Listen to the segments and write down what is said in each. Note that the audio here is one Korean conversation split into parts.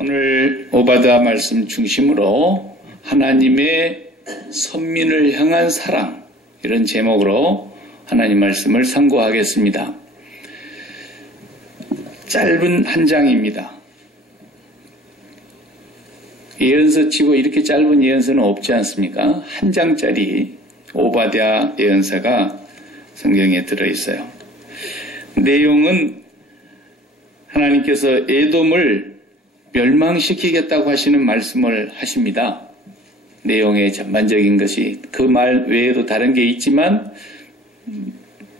오늘 오바댜 말씀 중심으로 하나님의 선민을 향한 사랑, 이런 제목으로 하나님 말씀을 상고하겠습니다. 짧은 한 장입니다. 예언서 치고 이렇게 짧은 예언서는 없지 않습니까? 한 장짜리 오바댜 예언서가 성경에 들어있어요. 내용은 하나님께서 에돔을 멸망시키겠다고 하시는 말씀을 하십니다. 내용의 전반적인 것이 그 말 외에도 다른 게 있지만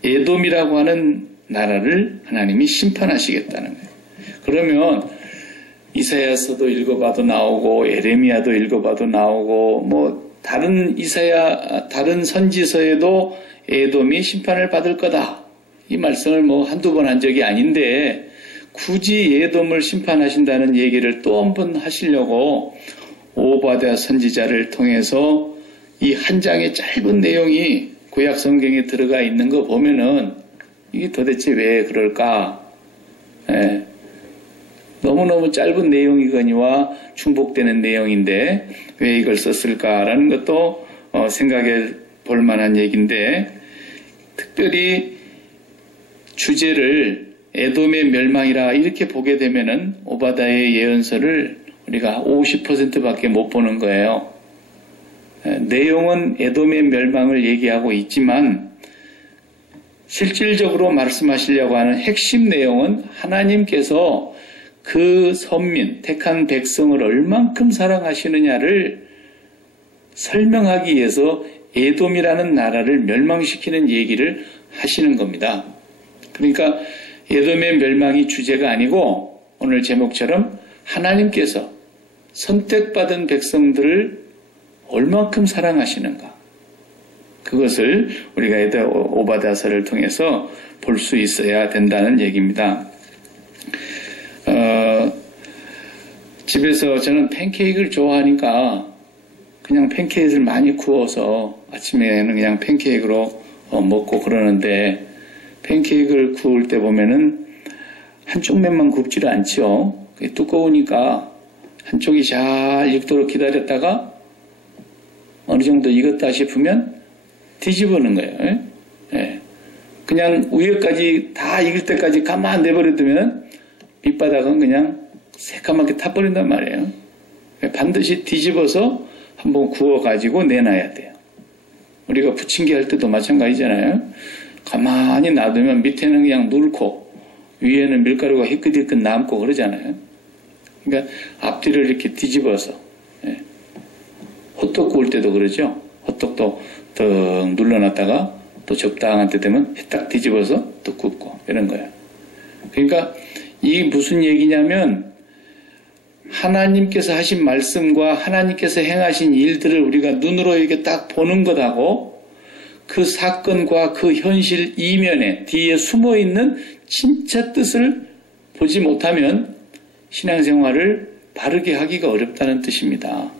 에돔이라고 하는 나라를 하나님이 심판하시겠다는 거예요. 그러면 이사야서도 읽어봐도 나오고 에레미야도 읽어봐도 나오고 뭐 다른 선지서에도 에돔이 심판을 받을 거다, 이 말씀을 뭐 한두 번 한 적이 아닌데 굳이 에돔을 심판하신다는 얘기를 또 한 번 하시려고 오바댜 선지자를 통해서 이 한 장의 짧은 내용이 구약 성경에 들어가 있는 거 보면은 이게 도대체 왜 그럴까? 너무너무 짧은 내용이거니와 중복되는 내용인데 왜 이걸 썼을까라는 것도 생각해 볼 만한 얘기인데, 특별히 주제를 에돔의 멸망이라 이렇게 보게 되면은 오바댜의 예언서를 우리가 50%밖에 못 보는 거예요. 내용은 에돔의 멸망을 얘기하고 있지만 실질적으로 말씀하시려고 하는 핵심 내용은 하나님께서 그 선민, 택한 백성을 얼만큼 사랑하시느냐를 설명하기 위해서 에돔이라는 나라를 멸망시키는 얘기를 하시는 겁니다. 그러니까 에돔의 멸망이 주제가 아니고 오늘 제목처럼 하나님께서 선택받은 백성들을 얼만큼 사랑하시는가, 그것을 우리가 오바댜서를 통해서 볼 수 있어야 된다는 얘기입니다. 집에서 저는 팬케이크를 좋아하니까 그냥 팬케이크를 많이 구워서 아침에는 그냥 팬케이크로 먹고 그러는데, 팬케이크를 구울 때 보면은 한쪽 면만 굽지를 않죠. 두꺼우니까 한쪽이 잘 익도록 기다렸다가 어느 정도 익었다 싶으면 뒤집어는 거예요. 그냥 위에까지 다 익을 때까지 가만 내버려두면 밑바닥은 그냥 새까맣게 타버린단 말이에요. 반드시 뒤집어서 한번 구워가지고 내놔야 돼요. 우리가 부침개 할 때도 마찬가지잖아요. 가만히 놔두면 밑에는 그냥 눌고 위에는 밀가루가 희끗희끗 남고 그러잖아요. 그러니까 앞뒤를 이렇게 뒤집어서, 호떡 구울 때도 그러죠. 호떡도 더 눌러놨다가 또 적당한 때 되면 딱 뒤집어서 또 굽고 이런 거예요. 그러니까 이게 무슨 얘기냐면 하나님께서 하신 말씀과 하나님께서 행하신 일들을 우리가 눈으로 이렇게 딱 보는 것하고 그 사건과 그 현실 이면에 뒤에 숨어있는 진짜 뜻을 보지 못하면 신앙생활을 바르게 하기가 어렵다는 뜻입니다.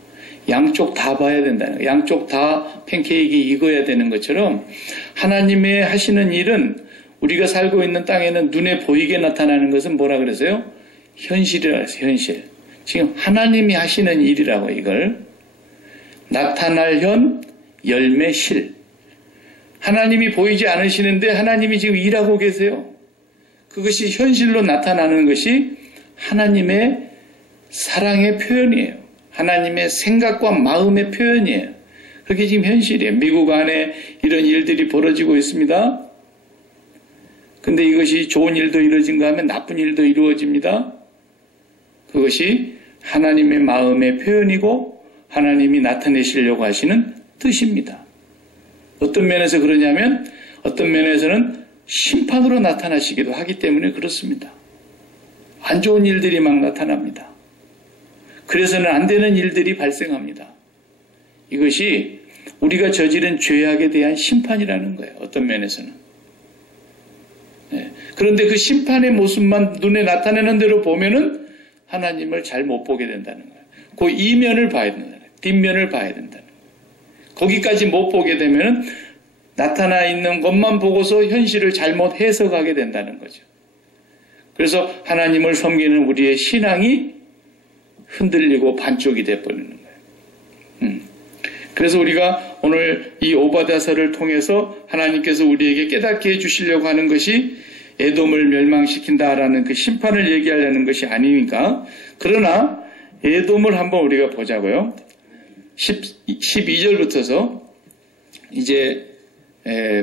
양쪽 다 봐야 된다는 거예요. 양쪽 다 팬케이크 익어야 되는 것처럼 하나님의 하시는 일은 우리가 살고 있는 땅에는 눈에 보이게 나타나는 것은 뭐라 그러세요? 현실이라고 해서 현실. 지금 하나님이 하시는 일이라고, 이걸. 나타날 현, 열매 실. 하나님이 보이지 않으시는데 하나님이 지금 일하고 계세요. 그것이 현실로 나타나는 것이 하나님의 사랑의 표현이에요. 하나님의 생각과 마음의 표현이에요. 그게 지금 현실이에요. 미국 안에 이런 일들이 벌어지고 있습니다. 근데 이것이 좋은 일도 이루어진가 하면 나쁜 일도 이루어집니다. 그것이 하나님의 마음의 표현이고 하나님이 나타내시려고 하시는 뜻입니다. 어떤 면에서 그러냐면 어떤 면에서는 심판으로 나타나시기도 하기 때문에 그렇습니다. 안 좋은 일들이 막 나타납니다. 그래서는 안 되는 일들이 발생합니다. 이것이 우리가 저지른 죄악에 대한 심판이라는 거예요. 어떤 면에서는. 그런데 그 심판의 모습만 눈에 나타내는 대로 보면은 하나님을 잘 못 보게 된다는 거예요. 그 이면을 봐야 된다는 거예요. 뒷면을 봐야 된다는 거예요. 거기까지 못 보게 되면은 나타나 있는 것만 보고서 현실을 잘못 해석하게 된다는 거죠. 그래서 하나님을 섬기는 우리의 신앙이 흔들리고 반쪽이 돼버리는 거예요. 그래서 우리가 오늘 이 오바댜서를 통해서 하나님께서 우리에게 깨닫게 해주시려고 하는 것이 에돔을 멸망시킨다라는 그 심판을 얘기하려는 것이 아니니까. 그러나 에돔을 한번 우리가 보자고요. 12절부터서 이제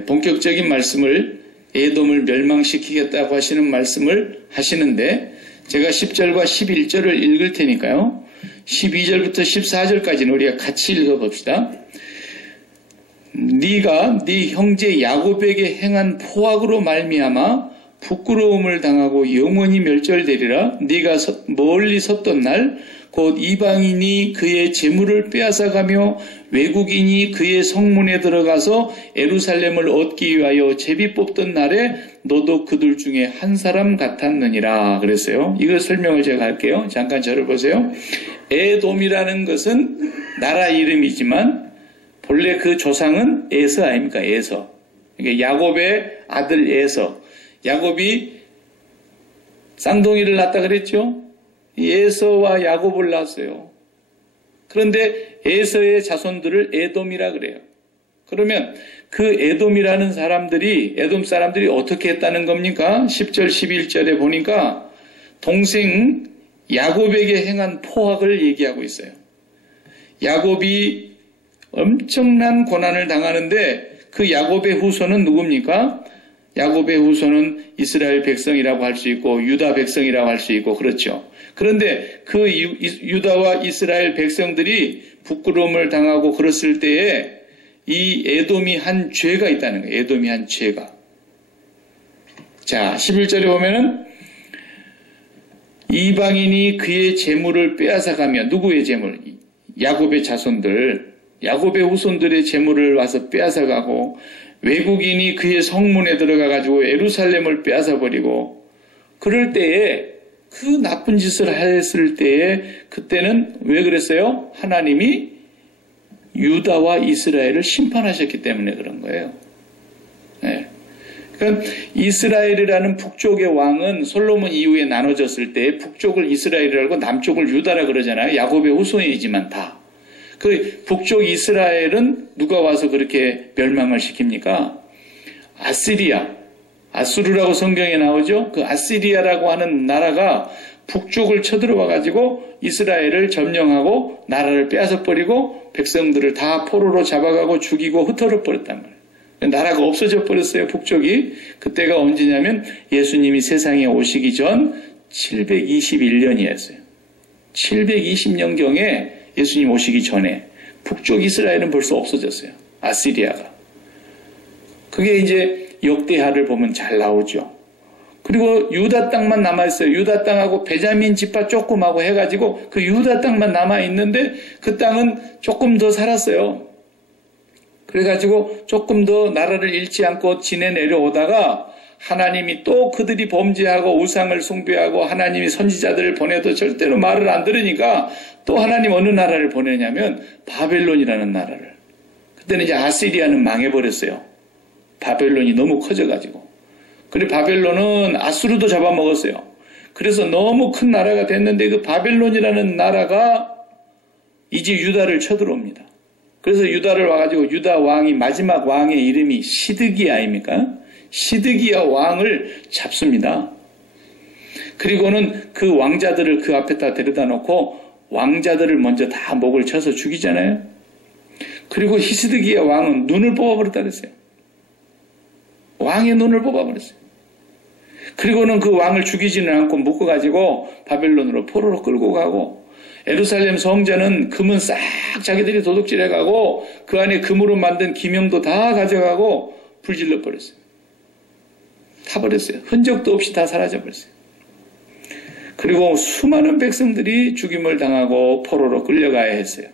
본격적인 말씀을 에돔을 멸망시키겠다고 하시는 말씀을 하시는데 제가 10절과 11절을 읽을 테니까요. 12절부터 14절까지는 우리가 같이 읽어봅시다. 네가 네 형제 야곱에게 행한 포악으로 말미암아 부끄러움을 당하고 영원히 멸절되리라. 네가 멀리 섰던 날 곧 이방인이 그의 재물을 빼앗아가며 외국인이 그의 성문에 들어가서 예루살렘을 얻기 위하여 제비 뽑던 날에 너도 그들 중에 한 사람 같았느니라 그랬어요. 이걸 설명을 제가 할게요. 잠깐 저를 보세요. 에돔이라는 것은 나라 이름이지만 본래 그 조상은 에서 아닙니까? 에서. 그러니까 야곱의 아들 에서. 야곱이 쌍둥이를 낳았다 그랬죠? 에서와 야곱을 낳았어요. 그런데 에서의 자손들을 에돔이라 그래요. 그러면 그 에돔이라는 사람들이, 에돔 사람들이 어떻게 했다는 겁니까? 10절, 11절에 보니까 동생 야곱에게 행한 포악을 얘기하고 있어요. 야곱이 엄청난 고난을 당하는데 그 야곱의 후손은 누굽니까? 야곱의 후손은 이스라엘 백성이라고 할 수 있고 유다 백성이라고 할 수 있고 그렇죠. 그런데 그 유다와 이스라엘 백성들이 부끄러움을 당하고 그랬을 때에 이 에돔이 한 죄가 있다는 거예요. 에돔이 한 죄가. 자, 11절에 보면은 이방인이 그의 재물을 빼앗아가며 누구의 재물? 야곱의 자손들, 야곱의 후손들의 재물을 와서 빼앗아가고 외국인이 그의 성문에 들어가가지고 예루살렘을 빼앗아버리고 그럴 때에 그 나쁜 짓을 했을 때에 그때는 왜 그랬어요? 하나님이 유다와 이스라엘을 심판하셨기 때문에 그런 거예요. 네. 그러니까 이스라엘이라는 북쪽의 왕은 솔로몬 이후에 나눠졌을 때 북쪽을 이스라엘이라고 남쪽을 유다라 그러잖아요. 야곱의 후손이지만 다. 그 북쪽 이스라엘은 누가 와서 그렇게 멸망을 시킵니까? 아시리아. 아수르라고 성경에 나오죠. 그 아시리아라고 하는 나라가 북쪽을 쳐들어와 가지고 이스라엘을 점령하고 나라를 빼앗아 버리고 백성들을 다 포로로 잡아가고 죽이고 흩어져 버렸단 말이에요. 나라가 없어져 버렸어요. 북쪽이. 그때가 언제냐면 예수님이 세상에 오시기 전 721년이었어요. 720년경에 예수님 오시기 전에 북쪽 이스라엘은 벌써 없어졌어요. 아시리아가. 그게 이제 역대하를 보면 잘 나오죠. 그리고 유다 땅만 남아있어요. 유다 땅하고 베냐민 지파 조금하고 해가지고 그 유다 땅만 남아있는데 그 땅은 조금 더 살았어요. 그래가지고 조금 더 나라를 잃지 않고 지내 내려오다가 하나님이 또 그들이 범죄하고 우상을 숭배하고 하나님이 선지자들을 보내도 절대로 말을 안 들으니까 또 하나님 어느 나라를 보내냐면 바벨론이라는 나라를. 그때는 이제 아시리아는 망해버렸어요. 바벨론이 너무 커져가지고. 그리고 바벨론은 아수르도 잡아먹었어요. 그래서 너무 큰 나라가 됐는데 그 바벨론이라는 나라가 이제 유다를 쳐들어옵니다. 그래서 유다를 와가지고 유다 왕이 마지막 왕의 이름이 시드기야입니까? 시드기야 왕을 잡습니다. 그리고는 그 왕자들을 그 앞에다 데려다 놓고 왕자들을 먼저 다 목을 쳐서 죽이잖아요. 그리고 시드기야 왕은 눈을 뽑아버렸다 그랬어요. 왕의 눈을 뽑아버렸어요. 그리고는 그 왕을 죽이지는 않고 묶어가지고 바벨론으로 포로로 끌고 가고 예루살렘 성전은 금은 싹 자기들이 도둑질해가고 그 안에 금으로 만든 기명도 다 가져가고 불질러 버렸어요. 타버렸어요. 흔적도 없이 다 사라져버렸어요. 그리고 수많은 백성들이 죽임을 당하고 포로로 끌려가야 했어요.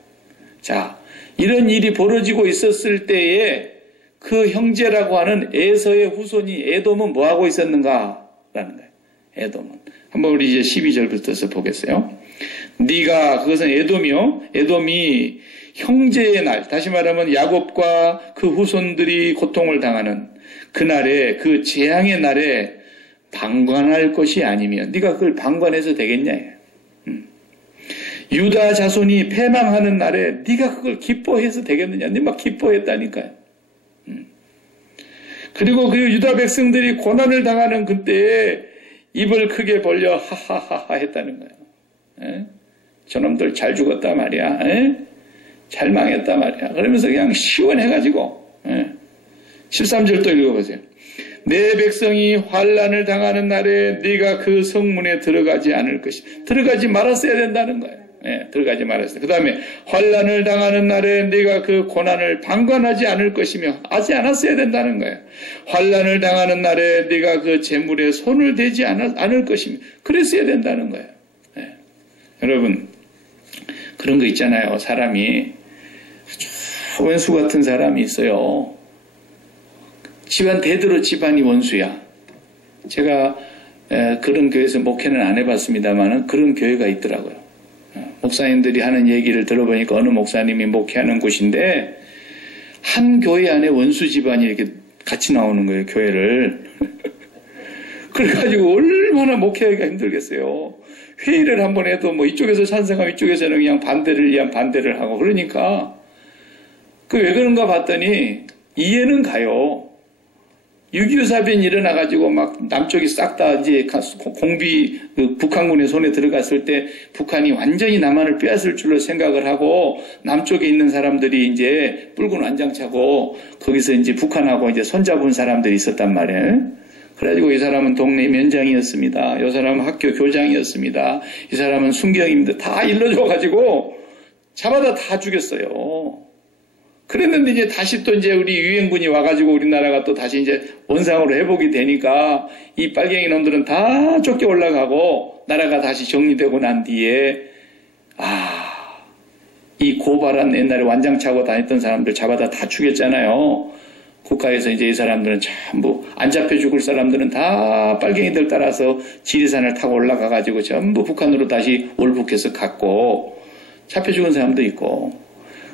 자, 이런 일이 벌어지고 있었을 때에 그 형제라고 하는 에서의 후손이 에돔은 뭐하고 있었는가라는 거예요. 에돔은. 한번 우리 이제 12절부터 보겠어요. 네가, 그것은 에돔이요. 에돔이 형제의 날, 다시 말하면 야곱과 그 후손들이 고통을 당하는 그날에, 그 재앙의 날에 방관할 것이 아니면 네가 그걸 방관해서 되겠냐. 유다 자손이 패망하는 날에 네가 그걸 기뻐해서 되겠느냐. 네 막 기뻐했다니까요. 그리고 그 유다 백성들이 고난을 당하는 그때에 입을 크게 벌려 하하하하 했다는 거예요. 에? 저놈들 잘 죽었다 말이야. 에? 잘 망했다 말이야. 그러면서 그냥 시원해가지고 13절 또 읽어보세요. 내 백성이 환난을 당하는 날에 네가 그 성문에 들어가지 않을 것이. 들어가지 말았어야 된다는 거예요. 들어가지 말았어요. 그 다음에 환난을 당하는 날에 네가 그 고난을 방관하지 않을 것이며 하지 않았어야 된다는 거예요. 환난을 당하는 날에 네가 그 재물에 손을 대지 않을 것이며 그랬어야 된다는 거예요. 여러분 그런 거 있잖아요. 사람이 원수 같은 사람이 있어요. 집안 대대로 집안이 원수야. 제가 그런 교회에서 목회는 안 해봤습니다만 그런 교회가 있더라고요. 목사님들이 하는 얘기를 들어보니까 어느 목사님이 목회하는 곳인데 한 교회 안에 원수 집안이 이렇게 같이 나오는 거예요. 교회를. 그래가지고 얼마나 목회하기가 힘들겠어요. 회의를 한번 해도 뭐 이쪽에서 찬성하고 이쪽에서는 그냥 반대를 위한 반대를 하고 그러니까 그 왜 그런가 봤더니 이해는 가요. 6.25 사변이 일어나가지고 막 남쪽이 싹 다 이제 공비 북한군의 손에 들어갔을 때 북한이 완전히 남한을 빼앗을 줄로 생각을 하고 남쪽에 있는 사람들이 이제 붉은 완장차고 거기서 이제 북한하고 이제 손잡은 사람들이 있었단 말이에요. 그래가지고 이 사람은 동네 면장이었습니다. 이 사람은 학교 교장이었습니다. 이 사람은 순경입니다. 다 일러줘가지고 잡아다 다 죽였어요. 그랬는데 이제 다시 또 이제 우리 유엔군이 와가지고 우리나라가 또 다시 이제 원상으로 회복이 되니까 이 빨갱이 놈들은 다 쫓겨 올라가고 나라가 다시 정리되고 난 뒤에 이 고발한 옛날에 완장차고 다녔던 사람들 잡아다 다 죽였잖아요. 국가에서 이제 이 사람들은 전부 안 잡혀 죽을 사람들은 다 빨갱이들 따라서 지리산을 타고 올라가가지고 전부 북한으로 다시 올북해서 갔고 잡혀 죽은 사람도 있고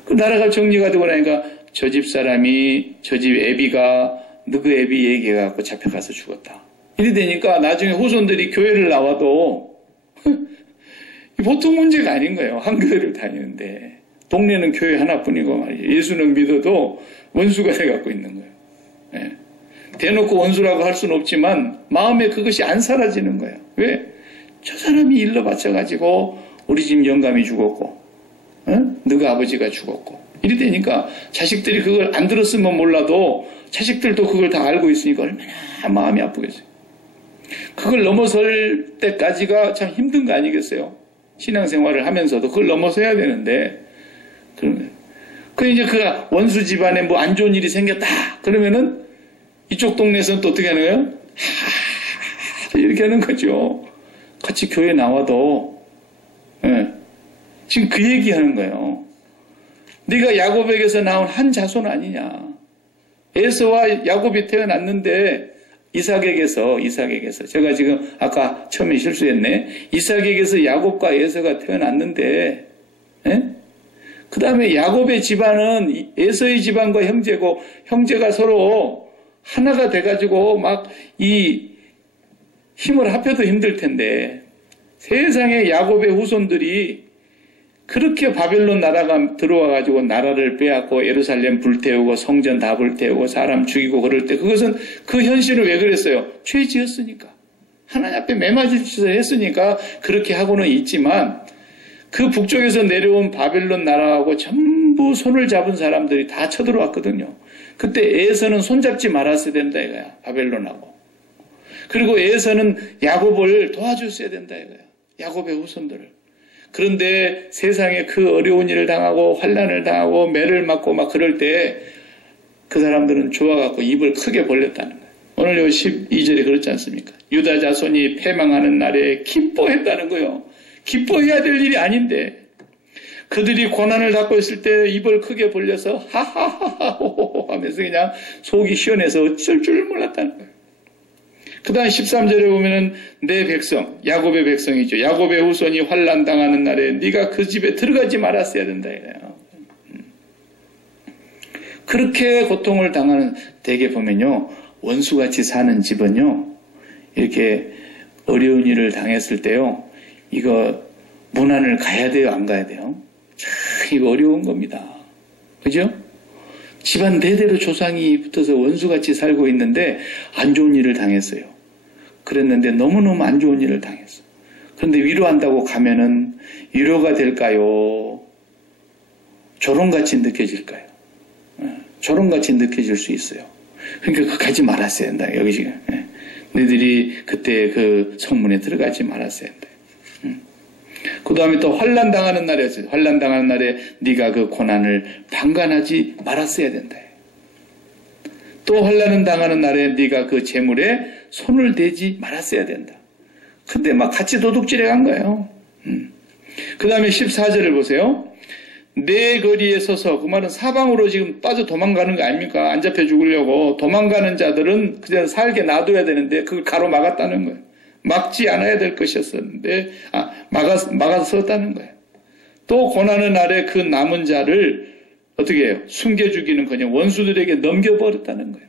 그 나라가 정리가 되고 나니까 저 집 사람이 저 집 애비가 너그 애비 얘기해갖고 잡혀가서 죽었다. 이래 되니까 나중에 후손들이 교회를 나와도 보통 문제가 아닌 거예요. 한 교회를 다니는데 동네는 교회 하나뿐이고 말이에요. 예수는 믿어도 원수가 돼갖고 있는 거예요. 예. 대놓고 원수라고 할 수는 없지만 마음에 그것이 안 사라지는 거예요. 왜? 저 사람이 일러 바쳐가지고 우리 집 영감이 죽었고 너가 아버지가 죽었고 이래 되니까 자식들이 그걸 안 들었으면 몰라도 자식들도 그걸 다 알고 있으니까 얼마나 마음이 아프겠어요. 그걸 넘어설 때까지가 참 힘든 거 아니겠어요? 신앙생활을 하면서도 그걸 넘어서야 되는데 그 이제 그 원수 집안에 뭐 안 좋은 일이 생겼다 그러면은 이쪽 동네에서는 또 어떻게 하는 거예요? 이렇게 하는 거죠. 같이 교회 나와도 지금 그 얘기하는 거예요. 네가 야곱에게서 나온 한 자손 아니냐. 에서와 야곱이 태어났는데 이삭에게서 제가 지금 아까 처음에 실수했네. 이삭에게서 야곱과 에서가 태어났는데 그 다음에 야곱의 집안은 에서의 집안과 형제고 형제가 서로 하나가 돼가지고 막 이 힘을 합해도 힘들 텐데 세상에 야곱의 후손들이 그렇게 바벨론 나라가 들어와가지고 나라를 빼앗고 예루살렘 불태우고 성전 다 불태우고 사람 죽이고 그럴 때 그것은 그 현실은 왜 그랬어요? 죄 지었으니까. 하나님 앞에 매맞을 짓을 했으니까 그렇게 하고는 있지만 그 북쪽에서 내려온 바벨론 나라하고 전부 손을 잡은 사람들이 다 쳐들어왔거든요. 그때 에서는 손잡지 말았어야 된다 이거야. 바벨론하고. 그리고 에서는 야곱을 도와줬어야 된다 이거야. 야곱의 후손들을. 그런데 세상에 그 어려운 일을 당하고 환난을 당하고 매를 맞고 막 그럴 때 그 사람들은 좋아갖고 입을 크게 벌렸다는 거예요. 오늘 요 12절에 그렇지 않습니까? 유다 자손이 패망하는 날에 기뻐했다는 거예요. 기뻐해야 될 일이 아닌데 그들이 고난을 받고 있을 때 입을 크게 벌려서 하하하하 하면서 그냥 속이 시원해서 어쩔 줄 몰랐다는 거예요. 그 다음 13절에 보면은 내 백성, 야곱의 백성이죠. 야곱의 후손이 환난 당하는 날에 네가 그 집에 들어가지 말았어야 된다 이래요. 그렇게 고통을 당하는 대개 보면요. 원수같이 사는 집은요. 이렇게 어려운 일을 당했을 때요. 이거 문안을 가야 돼요, 안 가야 돼요? 참 이거 어려운 겁니다. 그죠? 집안 대대로 조상이 붙어서 원수같이 살고 있는데 안 좋은 일을 당했어요. 그랬는데 너무너무 안 좋은 일을 당했어. 그런데 위로한다고 가면은 위로가 될까요? 조롱같이 느껴질까요? 조롱같이 느껴질 수 있어요. 그러니까 가지 말았어야 된다. 여기 지금 너희들이 그때 그 성문에 들어가지 말았어야 된다. 그 다음에 또 환난 당하는 날이었어요. 환난 당하는 날에 네가 그 고난을 방관하지 말았어야 된다. 또 환난을 당하는 날에 네가 그 재물에 손을 대지 말았어야 된다. 근데 막 같이 도둑질해 간 거예요. 그 다음에 14절을 보세요. 내 거리에 서서, 그 말은 사방으로 지금 빠져 도망가는 거 아닙니까? 안 잡혀 죽으려고. 도망가는 자들은 그냥 살게 놔둬야 되는데 그걸 가로막았다는 거예요. 막지 않아야 될 것이었었는데, 막았었다는 거예요. 또 고난의 날에 그 남은 자를 어떻게 해요? 숨겨 죽이는 그냥 원수들에게 넘겨버렸다는 거예요.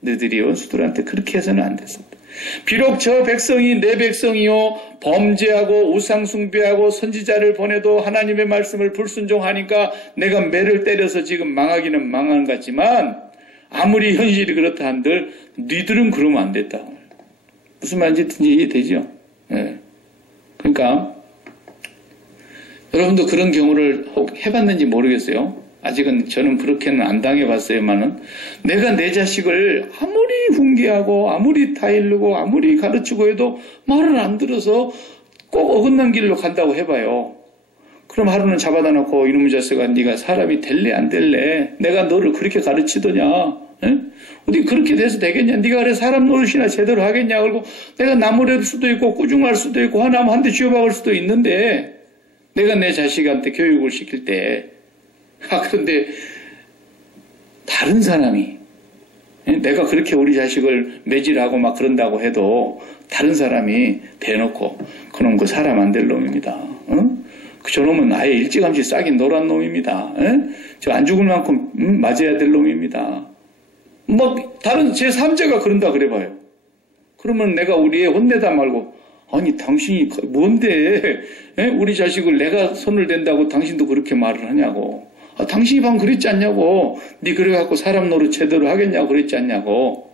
너희들이 원수들한테 그렇게 해서는 안 됐었다. 비록 저 백성이 내 백성이요 범죄하고 우상숭배하고 선지자를 보내도 하나님의 말씀을 불순종하니까 내가 매를 때려서 지금 망하기는 망한 것 같지만 아무리 현실이 그렇다 한들 니들은 그러면 안 됐다. 무슨 말인지 이해되죠? 네. 그러니까 여러분도 그런 경우를 혹 해봤는지 모르겠어요. 아직은 저는 그렇게는 안 당해봤어요만은 내가 내 자식을 아무리 훈계하고 아무리 타일르고 아무리 가르치고 해도 말을 안 들어서 꼭 어긋난 길로 간다고 해봐요. 그럼 하루는 잡아다 놓고 이놈의 자식아 네가 사람이 될래 안 될래? 내가 너를 그렇게 가르치더냐? 에? 어디 그렇게 돼서 되겠냐? 네가 그래 사람 노릇이나 제대로 하겠냐? 그리고 내가 나무랄 수도 있고 꾸중할 수도 있고 하나면 한 대 쥐어박을 수도 있는데 내가 내 자식한테 교육을 시킬 때 그런데 다른 사람이 내가 그렇게 우리 자식을 매질하고 막 그런다고 해도 다른 사람이 대놓고 그놈 그 사람 안 될 놈입니다. 저놈은 아예 일찌감치 싹인 노란 놈입니다. 저 안 죽을 만큼 맞아야 될 놈입니다. 막 다른 제3자가 그런다 그래봐요. 그러면 내가 우리 애 혼내다 말고 아니 당신이 뭔데 우리 자식을 내가 손을 댄다고 당신도 그렇게 말을 하냐고. 당신이 방 그랬지 않냐고. 네 그래갖고 사람 노릇 제대로 하겠냐고 그랬지 않냐고.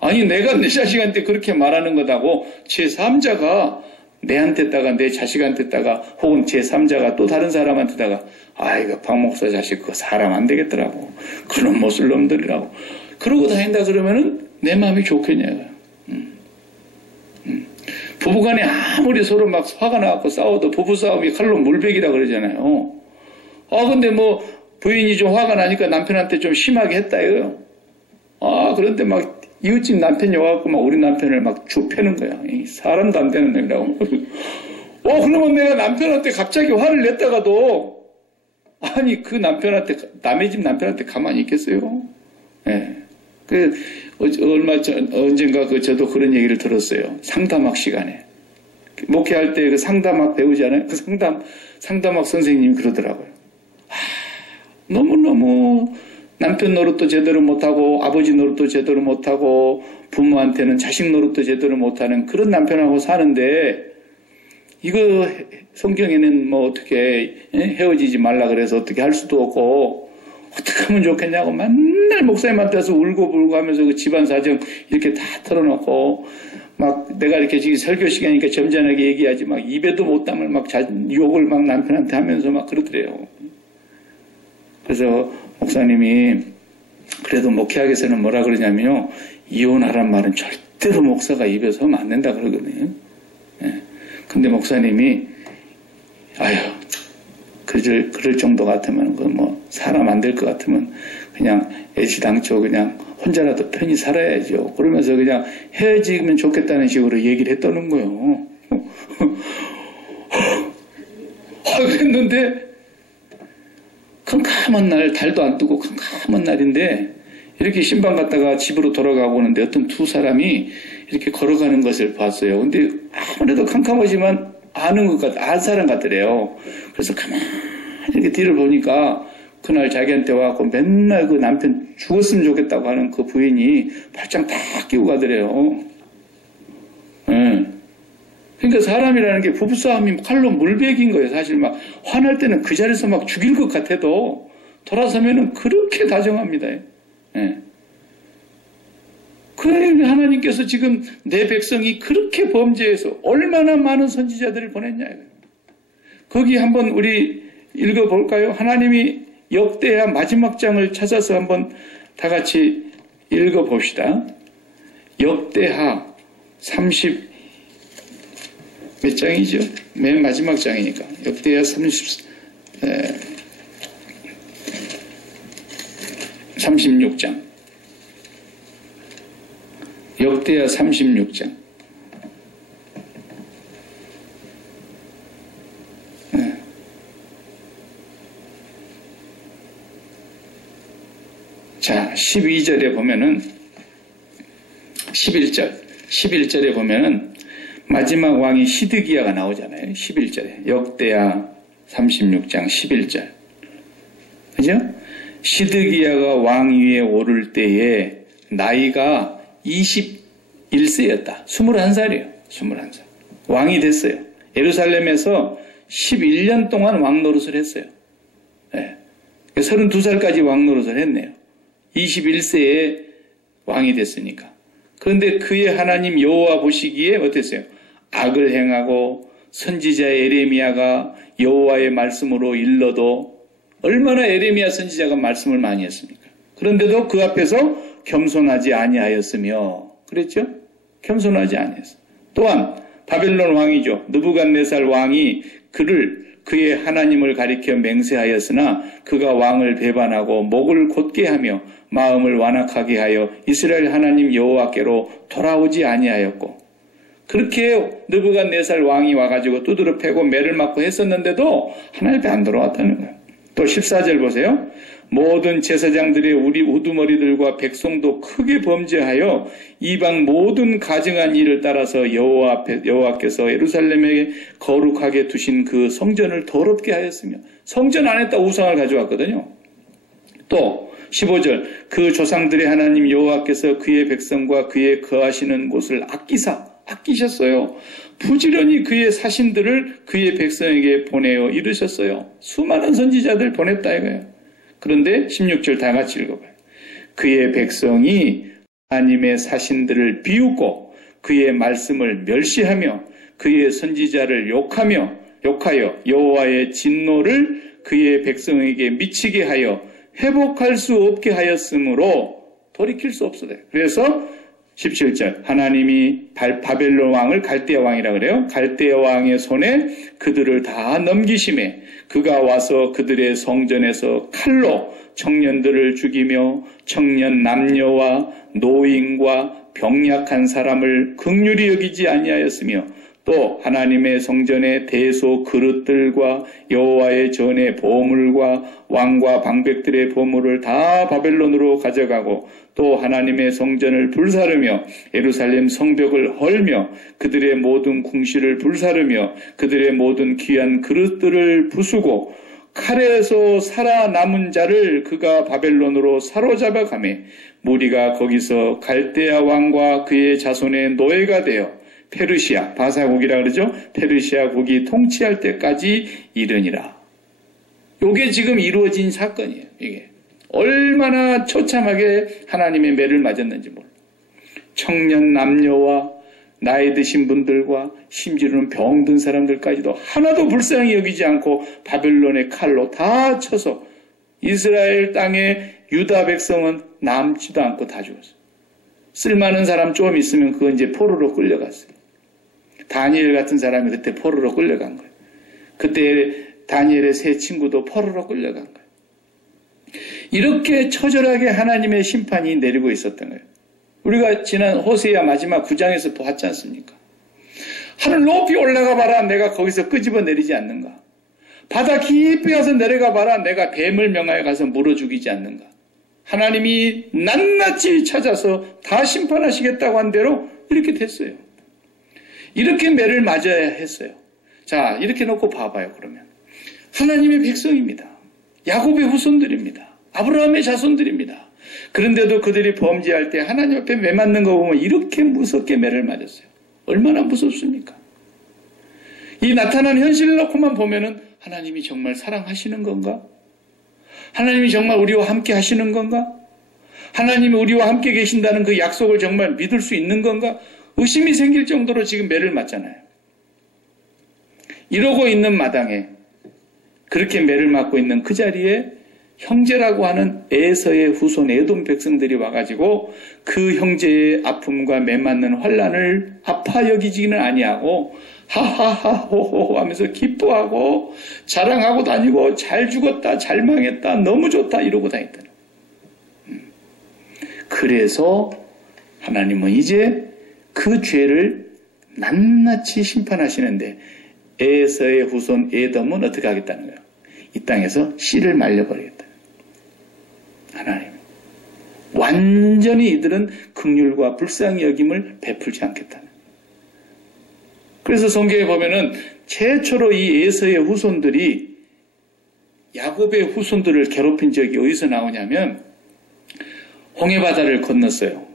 아니 내가 내 자식한테 그렇게 말하는 거다고 제3자가 내한테다가 내 자식한테다가 혹은 제3자가 또 다른 사람한테다가 아이고 박 목사 자식 그거 사람 안 되겠더라고. 그런 못쓸 놈들이라고. 그러고 다닌다 그러면은 내 마음이 좋겠냐고요. 부부간에 아무리 서로 막 화가 나갖고 싸워도 부부싸움이 칼로 물베기라 그러잖아요. 근데 뭐 부인이 좀 화가 나니까 남편한테 좀 심하게 했다 이거요. 그런데 막 이웃집 남편이 와갖고 막 우리 남편을 막 죽패는 거야. 사람도 안 되는 놈이라고. 그러면 내가 남편한테 갑자기 화를 냈다가도 아니 그 남편한테 남의 집 남편한테 가만히 있겠어요? 예. 언젠가 저도 그런 얘기를 들었어요. 상담학 시간에. 목회할 때 그 상담학 배우잖아요. 그 상담학 선생님이 그러더라고요. 너무너무 남편 노릇도 제대로 못하고 아버지 노릇도 제대로 못하고 부모한테는 자식 노릇도 제대로 못하는 그런 남편하고 사는데 이거 성경에는 뭐 어떻게 헤어지지 말라 그래서 어떻게 할 수도 없고 어떻게 하면 좋겠냐고 맨날 목사님한테 와서 울고불고 하면서 그 집안 사정 이렇게 다 털어놓고 막 내가 이렇게 지금 설교 시간이니까 점잖하게 얘기하지 막 입에도 못 담을 막 욕을 막 남편한테 하면서 막 그러더래요. 그래서 목사님이 그래도 목회학에서는 뭐라 그러냐면요. 이혼하란 말은 절대로 목사가 입에서 하면 안 된다 그러거든요. 근데 목사님이 그럴 정도 같으면 뭐 사람 안 될 것 같으면 그냥 애시당초 그냥 혼자라도 편히 살아야죠. 그러면서 그냥 헤어지면 좋겠다는 식으로 얘기를 했다는 거예요. 그랬는데 캄캄한 날, 달도 안 뜨고 캄캄한 날인데 이렇게 신방 갔다가 집으로 돌아가고 오는데 어떤 두 사람이 이렇게 걸어가는 것을 봤어요. 근데 아무래도 캄캄하지만 알 사람 같더래요. 그래서 가만히 이렇게 뒤를 보니까 그날 자기한테 와서 맨날 그 남편 죽었으면 좋겠다고 하는 그 부인이 팔짱 딱 끼고 가더래요. 그러니까 사람이라는 게 부부싸움이 칼로 물베긴 거예요. 사실 막 화날 때는 그 자리에서 막 죽일 것 같아도 돌아서면은 그렇게 다정합니다. 예. 그러니까 하나님께서 지금 내 백성이 그렇게 범죄해서 얼마나 많은 선지자들을 보냈냐. 거기 한번 우리 읽어볼까요? 하나님이 역대하 마지막 장을 찾아서 한번 다 같이 읽어봅시다. 역대하 30 몇 장이죠? 맨 마지막 장이니까. 역대하 36장. 역대하 36장. 자, 12절에 보면은 11절에 보면은 마지막 왕이 시드기야가 나오잖아요. 11절에. 역대하 36장 11절. 그죠? 시드기야가 왕위에 오를 때에 나이가 21세였다. 21살이에요. 21살. 왕이 됐어요. 예루살렘에서 11년 동안 왕 노릇을 했어요. 네. 32살까지 왕 노릇을 했네요. 21세에 왕이 됐으니까. 그런데 그의 하나님 여호와 보시기에 어땠어요? 악을 행하고 선지자 에레미야가 여호와의 말씀으로 일러도 얼마나 에레미야 선지자가 말씀을 많이 했습니까? 그런데도 그 앞에서 겸손하지 아니하였으며 그랬죠? 겸손하지 아니했어. 또한 바벨론 왕이죠. 느부갓네살 왕이 그의 하나님을 가리켜 맹세하였으나 그가 왕을 배반하고 목을 곧게 하며 마음을 완악하게 하여 이스라엘 하나님 여호와께로 돌아오지 아니하였고 그렇게 느부갓네살 왕이 와가지고 두드러 패고 매를 맞고 했었는데도 하나님 앞에 안 돌아왔다는 거예요. 또 14절 보세요. 모든 제사장들의 우리 우두머리들과 백성도 크게 범죄하여 이방 모든 가증한 일을 따라서 여호와께서 예루살렘에 거룩하게 두신 그 성전을 더럽게 하였으며 성전 안에다 우상을 가져왔거든요. 또 15절 그 조상들의 하나님 여호와께서 그의 백성과 그의 거하시는 곳을 아끼셨어요. 부지런히 그의 사신들을 그의 백성에게 보내어 이르셨어요. 수많은 선지자들 보냈다 이거예요. 그런데 16절 다 같이 읽어봐요. 그의 백성이 하나님의 사신들을 비웃고 그의 말씀을 멸시하며 그의 선지자를 욕하여 여호와의 진노를 그의 백성에게 미치게 하여 회복할 수 없게 하였으므로 돌이킬 수 없어요. 그래서 17절 하나님이 바벨론 왕을 갈대아 왕이라 그래요. 갈대아 왕의 손에 그들을 다 넘기심에 그가 와서 그들의 성전에서 칼로 청년들을 죽이며 청년 남녀와 노인과 병약한 사람을 긍휼히 여기지 아니하였으며 또 하나님의 성전의 대소 그릇들과 여호와의 전의 보물과 왕과 방백들의 보물을 다 바벨론으로 가져가고 또 하나님의 성전을 불사르며 예루살렘 성벽을 헐며 그들의 모든 궁실을 불사르며 그들의 모든 귀한 그릇들을 부수고 칼에서 살아남은 자를 그가 바벨론으로 사로잡아 가매 무리가 거기서 갈대아 왕과 그의 자손의 노예가 되어 페르시아, 바사국이라 그러죠. 페르시아 국이 통치할 때까지 이르니라. 이게 지금 이루어진 사건이에요. 이게 얼마나 처참하게 하나님의 매를 맞았는지 몰라. 청년 남녀와 나이 드신 분들과 심지어는 병든 사람들까지도 하나도 불쌍히 여기지 않고 바벨론의 칼로 다 쳐서 이스라엘 땅에 유다 백성은 남지도 않고 다 죽었어요. 쓸만한 사람 좀 있으면 그건 이제 포로로 끌려갔어요. 다니엘 같은 사람이 그때 포로로 끌려간 거예요. 그때 다니엘의 세 친구도 포로로 끌려간 거예요. 이렇게 처절하게 하나님의 심판이 내리고 있었던 거예요. 우리가 지난 호세아 마지막 9장에서 봤지 않습니까? 하늘 높이 올라가 봐라 내가 거기서 끄집어 내리지 않는가. 바다 깊이 가서 내려가 봐라 내가 뱀을 명하여 가서 물어 죽이지 않는가. 하나님이 낱낱이 찾아서 다 심판하시겠다고 한 대로 이렇게 됐어요. 이렇게 매를 맞아야 했어요. 자, 이렇게 놓고 봐봐요, 그러면. 하나님의 백성입니다. 야곱의 후손들입니다. 아브라함의 자손들입니다. 그런데도 그들이 범죄할 때 하나님 앞에 매 맞는 거 보면 이렇게 무섭게 매를 맞았어요. 얼마나 무섭습니까? 이 나타난 현실을 놓고만 보면은 하나님이 정말 사랑하시는 건가? 하나님이 정말 우리와 함께 하시는 건가? 하나님이 우리와 함께 계신다는 그 약속을 정말 믿을 수 있는 건가? 의심이 생길 정도로 지금 매를 맞잖아요. 이러고 있는 마당에, 그렇게 매를 맞고 있는 그 자리에 형제라고 하는 에서의 후손 에돔 백성들이 와가지고 그 형제의 아픔과 매맞는 환난을 아파 여기지는 아니하고 하하하 호호 하면서 기뻐하고 자랑하고 다니고 잘 죽었다, 잘 망했다, 너무 좋다 이러고 다녔다. 그래서 하나님은 이제 그 죄를 낱낱이 심판하시는데 에서의 후손 에돔은 어떻게 하겠다는 거예요? 이 땅에서 씨를 말려버리겠다. 하나님, 완전히 이들은 긍휼과 불쌍히 여김을 베풀지 않겠다. 그래서 성경에 보면은 최초로 이 에서의 후손들이 야곱의 후손들을 괴롭힌 적이 어디서 나오냐면 홍해바다를 건넜어요.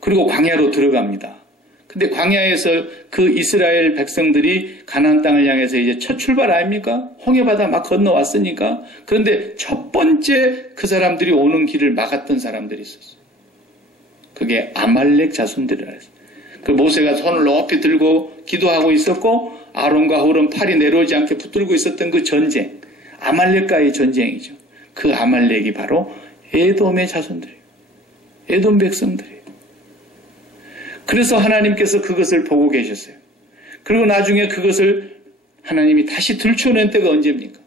그리고 광야로 들어갑니다. 근데 광야에서 그 이스라엘 백성들이 가나안 땅을 향해서 이제 첫 출발 아닙니까? 홍해바다 막 건너왔으니까. 그런데 첫 번째 그 사람들이 오는 길을 막았던 사람들이 있었어요. 그게 아말렉 자손들이라 했어요. 그 모세가 손을 높이 들고 기도하고 있었고 아론과 홀은 팔이 내려오지 않게 붙들고 있었던 그 전쟁, 아말렉과의 전쟁이죠. 그 아말렉이 바로 에돔의 자손들이에요. 에돔 백성들이에요. 그래서 하나님께서 그것을 보고 계셨어요. 그리고 나중에 그것을 하나님이 다시 들춰낸 때가 언제입니까?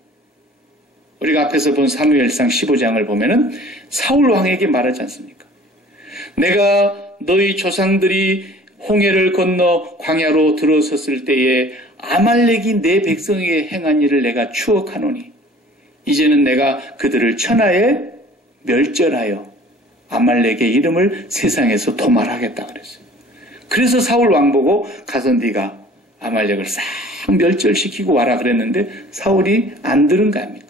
우리가 앞에서 본 사무엘상 15장을 보면은 사울 왕에게 말하지 않습니까? 내가 너희 조상들이 홍해를 건너 광야로 들어섰을 때에 아말렉이 내 백성에게 행한 일을 내가 추억하노니 이제는 내가 그들을 천하에 멸절하여 아말렉의 이름을 세상에서 도말하겠다 그랬어요. 그래서 사울 왕 보고 가서 네가 아말렉을 싹 멸절시키고 와라 그랬는데 사울이 안 들은 거 아닙니까?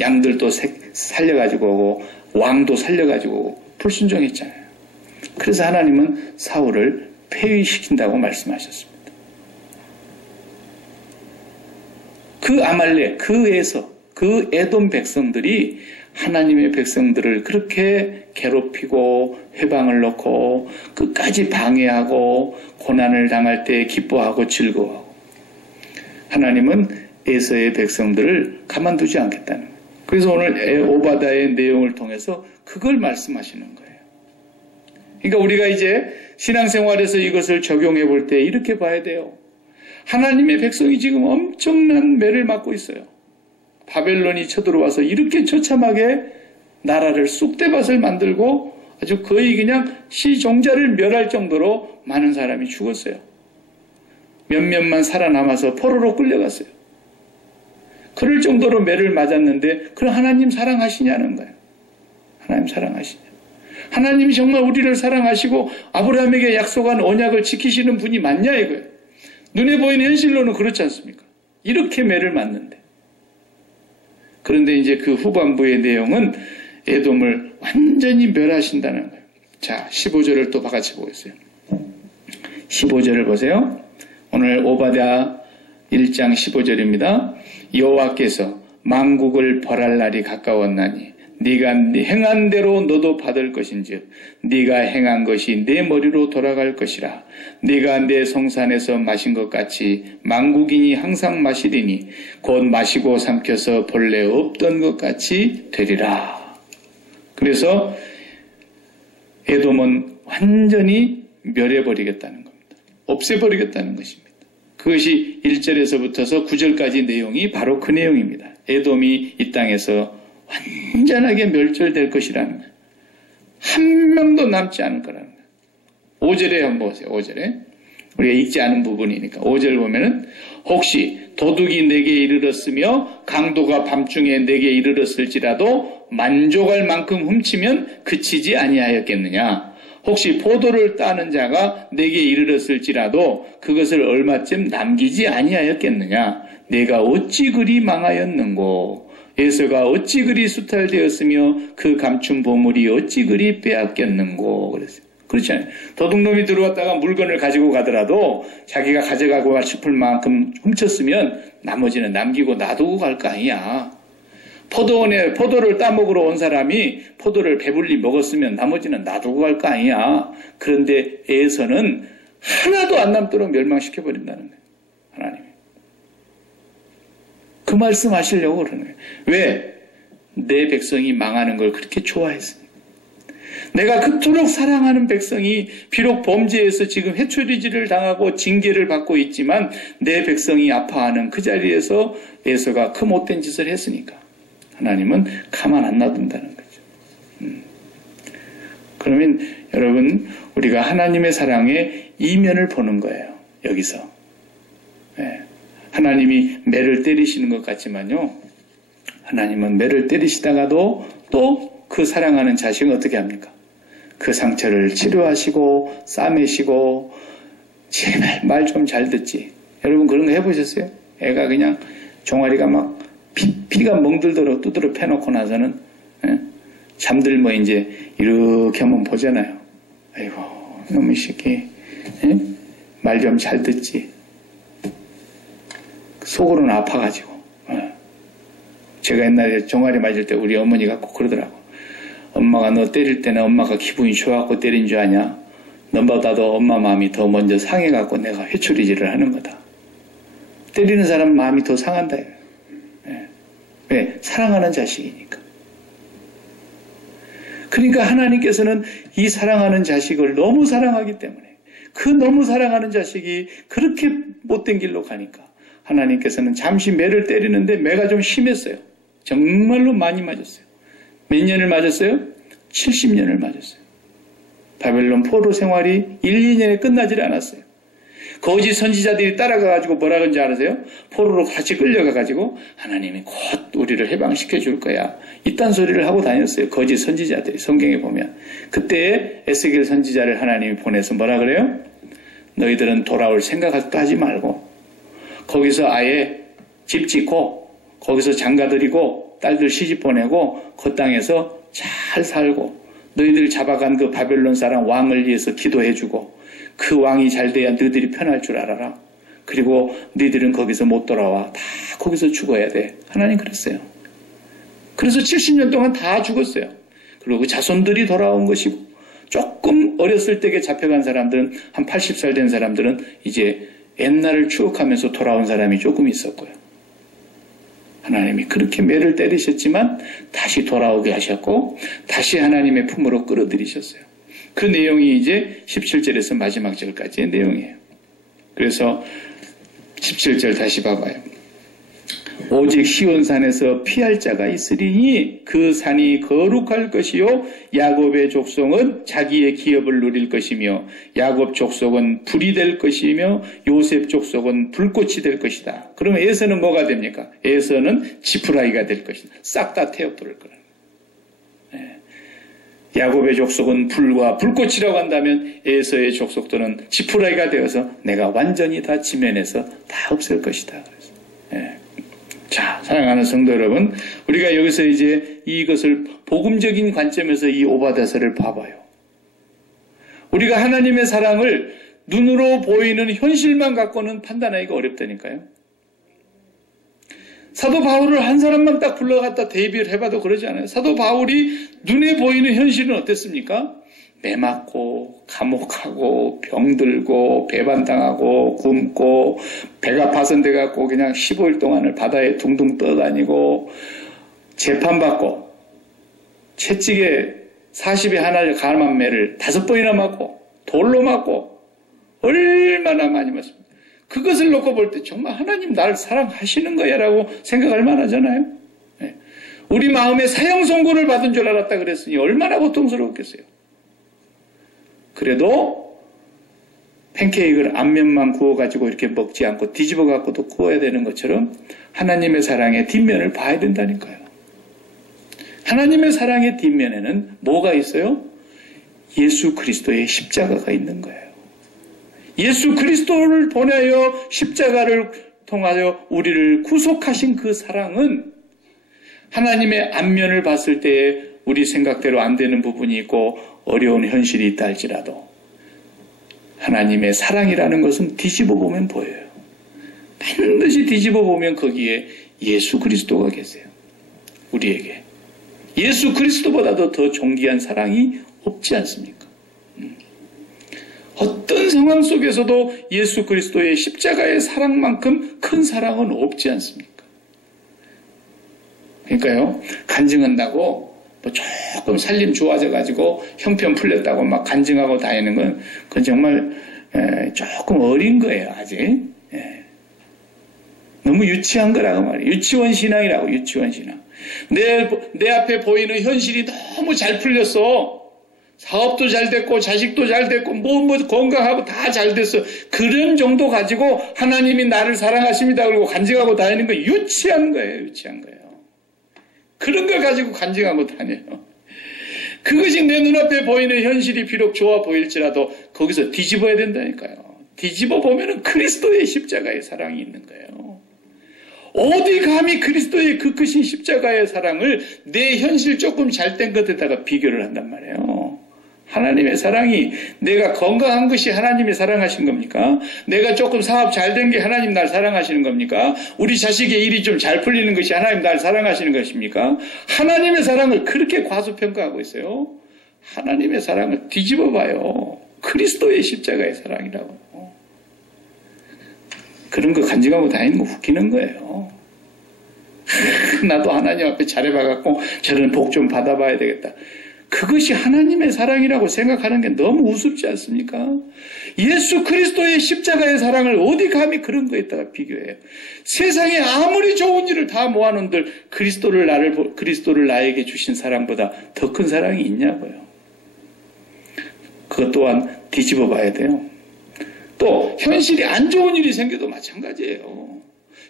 양들도 살려가지고 오고 왕도 살려가지고 오고 불순종했잖아요. 그래서 하나님은 사울을 폐위시킨다고 말씀하셨습니다. 그 아말렉, 그 에서, 그 에돔 백성들이 하나님의 백성들을 그렇게 괴롭히고 회방을 놓고 끝까지 방해하고 고난을 당할 때 기뻐하고 즐거워하고 하나님은 에서의 백성들을 가만두지 않겠다는 거예요. 그래서 오늘 오바다의 내용을 통해서 그걸 말씀하시는 거예요. 그러니까 우리가 이제 신앙생활에서 이것을 적용해 볼 때 이렇게 봐야 돼요. 하나님의 백성이 지금 엄청난 매를 맞고 있어요. 바벨론이 쳐들어와서 이렇게 처참하게 나라를 쑥대밭을 만들고 아주 거의 그냥 시종자를 멸할 정도로 많은 사람이 죽었어요. 몇몇만 살아남아서 포로로 끌려갔어요. 그럴 정도로 매를 맞았는데 그럼 하나님 사랑하시냐는 거예요. 하나님 사랑하시냐. 하나님이 정말 우리를 사랑하시고 아브라함에게 약속한 언약을 지키시는 분이 맞냐 이거예요. 눈에 보이는 현실로는 그렇지 않습니까? 이렇게 매를 맞는데. 그런데 이제 그 후반부의 내용은 에돔을 완전히 멸하신다는 거예요. 자, 15절을 또 같이 보겠어요. 15절을 보세요. 오늘 오바댜 1장 15절입니다. 여호와께서 만국을 벌할 날이 가까웠나니 네가 행한 대로 너도 받을 것인즉 네가 행한 것이 내 머리로 돌아갈 것이라. 네가 내 성산에서 마신 것 같이 만국인이 항상 마시리니 곧 마시고 삼켜서 본래 없던 것 같이 되리라. 그래서 에돔은 완전히 멸해버리겠다는 겁니다. 없애버리겠다는 것입니다. 그것이 1절에서부터서 9절까지 내용이 바로 그 내용입니다. 에돔이 이 땅에서 완전하게 멸절될 것이라는 거예요. 한 명도 남지 않을 거라는 거예요. 5절에 한번 보세요. 5절에 우리가 읽지 않은 부분이니까 5절 보면은 혹시 도둑이 내게 이르렀으며 강도가 밤중에 내게 이르렀을지라도 만족할 만큼 훔치면 그치지 아니하였겠느냐. 혹시 포도를 따는 자가 내게 이르렀을지라도 그것을 얼마쯤 남기지 아니하였겠느냐. 내가 어찌 그리 망하였는고. 에서가 어찌 그리 수탈되었으며 그 감춘 보물이 어찌 그리 빼앗겼는고. 그랬어요. 그렇잖아요. 도둑놈이 들어왔다가 물건을 가지고 가더라도 자기가 가져가고 싶을 만큼 훔쳤으면 나머지는 남기고 놔두고 갈 거 아니야. 포도원에 포도를 따먹으러 온 사람이 포도를 배불리 먹었으면 나머지는 놔두고 갈 거 아니야. 그런데 에서는 하나도 안 남도록 멸망시켜버린다는 거예요. 하나님이. 그 말씀 하시려고 그러는 거예요. 왜? 내 백성이 망하는 걸 그렇게 좋아했습니다. 내가 그토록 사랑하는 백성이 비록 범죄에서 지금 회초리질을 당하고 징계를 받고 있지만 내 백성이 아파하는 그 자리에서 에서가 그 못된 짓을 했으니까 하나님은 가만 안 놔둔다는 거죠. 그러면 여러분 우리가 하나님의 사랑의 이면을 보는 거예요. 여기서. 네. 하나님이 매를 때리시는 것 같지만요. 하나님은 매를 때리시다가도 또 그 사랑하는 자식은 어떻게 합니까? 그 상처를 치료하시고 싸매시고 제발 말 좀 잘 듣지. 여러분 그런 거 해보셨어요? 애가 그냥 종아리가 막 피가 멍들도록 두드러 패놓고 나서는 잠들면 이제 이렇게 한번 보잖아요. 아이고 놈의 새끼 말 좀 잘 듣지. 속으로는 아파가지고. 제가 옛날에 종아리 맞을 때 우리 어머니가 꼭 그러더라고. 엄마가 너 때릴 때는 엄마가 기분이 좋아갖고 때린 줄 아냐? 너보다도 엄마 마음이 더 먼저 상해갖고 내가 회초리질을 하는 거다. 때리는 사람 마음이 더 상한다. 왜? 사랑하는 자식이니까. 그러니까 하나님께서는 이 사랑하는 자식을 너무 사랑하기 때문에 그 너무 사랑하는 자식이 그렇게 못된 길로 가니까 하나님께서는 잠시 매를 때리는데 매가 좀 심했어요. 정말로 많이 맞았어요. 몇 년을 맞았어요? 70년을 맞았어요. 바벨론 포로 생활이 1, 2년에 끝나질 않았어요. 거짓 선지자들이 따라가가지고 뭐라 그런지 아세요? 포로로 같이 끌려가가지고 하나님이 곧 우리를 해방시켜 줄 거야. 이딴 소리를 하고 다녔어요. 거짓 선지자들이 성경에 보면. 그때 에스겔 선지자를 하나님이 보내서 뭐라 그래요? 너희들은 돌아올 생각도 하지 말고 거기서 아예 집 짓고 거기서 장가들이고 딸들 시집 보내고 그 땅에서 잘 살고 너희들 잡아간 그 바벨론 사람 왕을 위해서 기도해주고 그 왕이 잘 돼야 너희들이 편할 줄 알아라. 그리고 너희들은 거기서 못 돌아와. 다 거기서 죽어야 돼. 하나님 그랬어요. 그래서 70년 동안 다 죽었어요. 그리고 그 자손들이 돌아온 것이고 조금 어렸을 때에 잡혀간 사람들은 한 80살 된 사람들은 이제 옛날을 추억하면서 돌아온 사람이 조금 있었고요. 하나님이 그렇게 매를 때리셨지만 다시 돌아오게 하셨고 다시 하나님의 품으로 끌어들이셨어요. 그 내용이 이제 17절에서 마지막 절까지의 내용이에요. 그래서 17절 다시 봐봐요. 오직 시온산에서 피할 자가 있으리니 그 산이 거룩할 것이요 야곱의 족속은 자기의 기업을 누릴 것이며 야곱 족속은 불이 될 것이며 요셉 족속은 불꽃이 될 것이다. 그러면 에서는 뭐가 됩니까? 에서는 지푸라기가 될 것이다. 싹 다 태워버릴 거라는 거예요. 야곱의 족속은 불과 불꽃이라고 한다면 에서의 족속들은 지푸라기가 되어서 내가 완전히 다 지면에서 다 없앨 것이다. 그래서. 자, 사랑하는 성도 여러분, 우리가 여기서 이제 이것을 복음적인 관점에서 이 오바다서를 봐봐요. 우리가 하나님의 사랑을 눈으로 보이는 현실만 갖고는 판단하기가 어렵다니까요. 사도 바울을 한 사람만 딱 불러갖다 대비를 해봐도 그러지 않아요. 사도 바울이 눈에 보이는 현실은 어땠습니까? 매 맞고 감옥하고 병들고 배반당하고 굶고 배가 파손돼갖고 그냥 15일 동안을 바다에 둥둥 떠다니고 재판받고 채찍에 40에 하나를 가늠한 매를 5번이나 맞고 돌로 맞고 얼마나 많이 맞습니까? 그것을 놓고 볼 때 정말 하나님 나를 사랑하시는 거야 라고 생각할 만하잖아요. 우리 마음에 사형 선고를 받은 줄 알았다 그랬으니 얼마나 고통스러웠겠어요. 그래도 팬케이크를 앞면만 구워가지고 이렇게 먹지 않고 뒤집어갖고도 구워야 되는 것처럼 하나님의 사랑의 뒷면을 봐야 된다니까요. 하나님의 사랑의 뒷면에는 뭐가 있어요? 예수 그리스도의 십자가가 있는 거예요. 예수 그리스도를 보내어 십자가를 통하여 우리를 구속하신 그 사랑은 하나님의 앞면을 봤을 때에 우리 생각대로 안 되는 부분이 있고 어려운 현실이 있다 할지라도 하나님의 사랑이라는 것은 뒤집어 보면 보여요. 반드시 뒤집어 보면 거기에 예수 그리스도가 계세요. 우리에게. 예수 그리스도보다도 더 존귀한 사랑이 없지 않습니까? 어떤 상황 속에서도 예수 그리스도의 십자가의 사랑만큼 큰 사랑은 없지 않습니까? 그러니까요, 간증한다고 뭐 조금 살림 좋아져가지고 형편 풀렸다고 막 간증하고 다니는 건 그건 정말 조금 어린 거예요, 아직. 너무 유치한 거라고 말이에요. 유치원 신앙이라고, 유치원 신앙. 내 앞에 보이는 현실이 너무 잘 풀렸어. 사업도 잘 됐고 자식도 잘 됐고 뭐 건강하고 다 잘 됐어. 그런 정도 가지고 하나님이 나를 사랑하십니다 그리고 간증하고 다니는 거 유치한 거예요. 유치한 거예요. 그런 걸 가지고 간증하고 다녀요. 그것이 내 눈앞에 보이는 현실이 비록 좋아 보일지라도 거기서 뒤집어야 된다니까요. 뒤집어 보면은 그리스도의 십자가의 사랑이 있는 거예요. 어디 감히 그리스도의 그 크신 십자가의 사랑을 내 현실 조금 잘된 것에다가 비교를 한단 말이에요. 하나님의 사랑이 내가 건강한 것이 하나님이 사랑하신 겁니까? 내가 조금 사업 잘된 게 하나님 날 사랑하시는 겁니까? 우리 자식의 일이 좀 잘 풀리는 것이 하나님 날 사랑하시는 것입니까? 하나님의 사랑을 그렇게 과소평가하고 있어요. 하나님의 사랑을 뒤집어 봐요. 그리스도의 십자가의 사랑이라고. 그런 거 간증하고 다니는 거 웃기는 거예요. 나도 하나님 앞에 잘해봐갖고 저런 복 좀 받아봐야 되겠다. 그것이 하나님의 사랑이라고 생각하는 게 너무 우습지 않습니까? 예수 그리스도의 십자가의 사랑을 어디 감히 그런 거에다가 비교해요. 세상에 아무리 좋은 일을 다 모아놓은들 그리스도를 나에게 주신 사랑보다 더 큰 사랑이 있냐고요. 그것 또한 뒤집어 봐야 돼요. 또 현실이 안 좋은 일이 생겨도 마찬가지예요.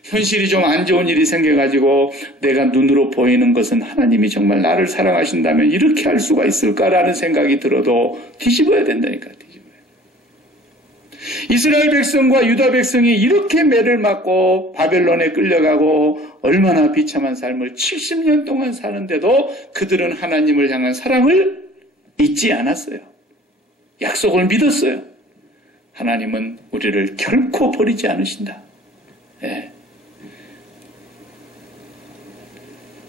현실이 좀 안 좋은 일이 생겨가지고 내가 눈으로 보이는 것은 하나님이 정말 나를 사랑하신다면 이렇게 할 수가 있을까라는 생각이 들어도 뒤집어야 된다니까. 뒤집어야. 이스라엘 백성과 유다 백성이 이렇게 매를 맞고 바벨론에 끌려가고 얼마나 비참한 삶을 70년 동안 사는데도 그들은 하나님을 향한 사랑을 잊지 않았어요. 약속을 믿었어요. 하나님은 우리를 결코 버리지 않으신다. 예.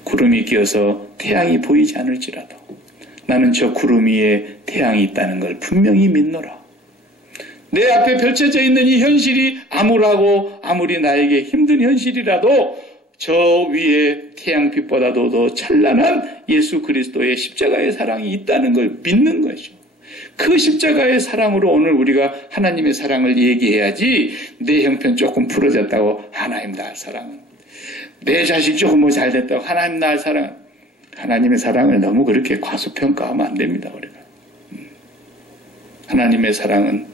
구름이 끼어서 태양이 보이지 않을지라도 나는 저 구름 위에 태양이 있다는 걸 분명히 믿노라. 내 앞에 펼쳐져 있는 이 현실이 암울하고 아무리 나에게 힘든 현실이라도 저 위에 태양빛보다도 더 찬란한 예수 그리스도의 십자가의 사랑이 있다는 걸 믿는 것이죠. 그 십자가의 사랑으로 오늘 우리가 하나님의 사랑을 얘기해야지 내 형편 조금 풀어졌다고 하나님 날 사랑은 내 자식 조금 뭐 잘됐다고 하나님 날 사랑 하나님의 사랑을 너무 그렇게 과소평가하면 안 됩니다. 우리가 하나님의 사랑은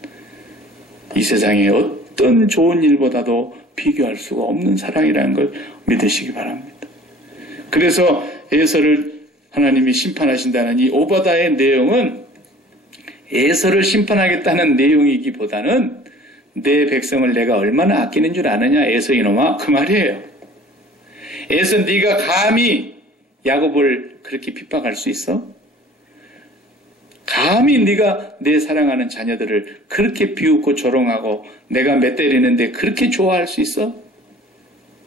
이 세상의 어떤 좋은 일보다도 비교할 수가 없는 사랑이라는 걸 믿으시기 바랍니다. 그래서 에서를 하나님이 심판하신다는 이 오바다의 내용은 에서를 심판하겠다는 내용이기보다는 내 백성을 내가 얼마나 아끼는 줄 아느냐 에서 이놈아 그 말이에요. 에서 네가 감히 야곱을 그렇게 핍박할 수 있어? 감히 네가 내 사랑하는 자녀들을 그렇게 비웃고 조롱하고 내가 몇 때리는데 그렇게 좋아할 수 있어?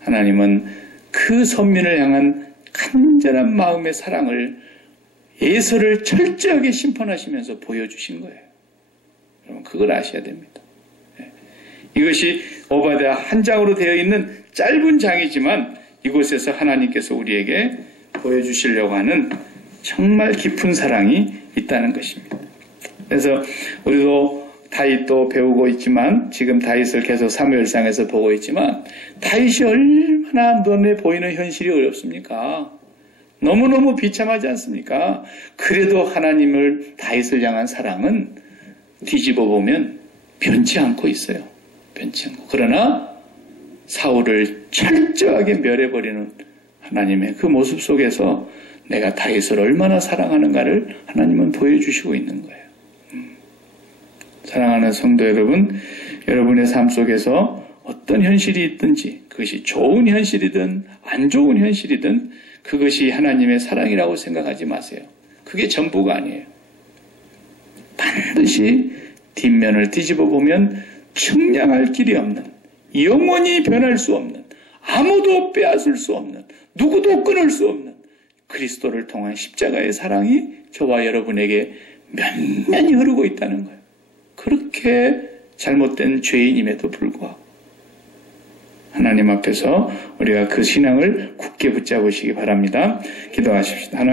하나님은 그 선민을 향한 간절한 마음의 사랑을 에서를 철저하게 심판하시면서 보여주신 거예요. 여러분 그걸 아셔야 됩니다. 이것이 오바댜 한 장으로 되어 있는 짧은 장이지만 이곳에서 하나님께서 우리에게 보여주시려고 하는 정말 깊은 사랑이 있다는 것입니다. 그래서 우리도 다윗도 배우고 있지만 지금 다윗을 계속 사무엘상에서 보고 있지만 다윗이 얼마나 눈에 보이는 현실이 어렵습니까? 너무너무 비참하지 않습니까? 그래도 하나님을 다윗을 향한 사랑은 뒤집어 보면 변치 않고 있어요. 변치 않고. 그러나 사울을 철저하게 멸해버리는 하나님의 그 모습 속에서 내가 다윗을 얼마나 사랑하는가를 하나님은 보여주시고 있는 거예요. 사랑하는 성도 여러분, 여러분의 삶 속에서 어떤 현실이 있든지 그것이 좋은 현실이든 안 좋은 현실이든 그것이 하나님의 사랑이라고 생각하지 마세요. 그게 전부가 아니에요. 반드시 뒷면을 뒤집어 보면 측량할 길이 없는, 영원히 변할 수 없는, 아무도 빼앗을 수 없는, 누구도 끊을 수 없는 그리스도를 통한 십자가의 사랑이 저와 여러분에게 면면히 흐르고 있다는 거예요. 그렇게 잘못된 죄인임에도 불구하고 하나님 앞에서 우리가 그 신앙을 굳게 붙잡으시기 바랍니다. 기도하십시다. 하나님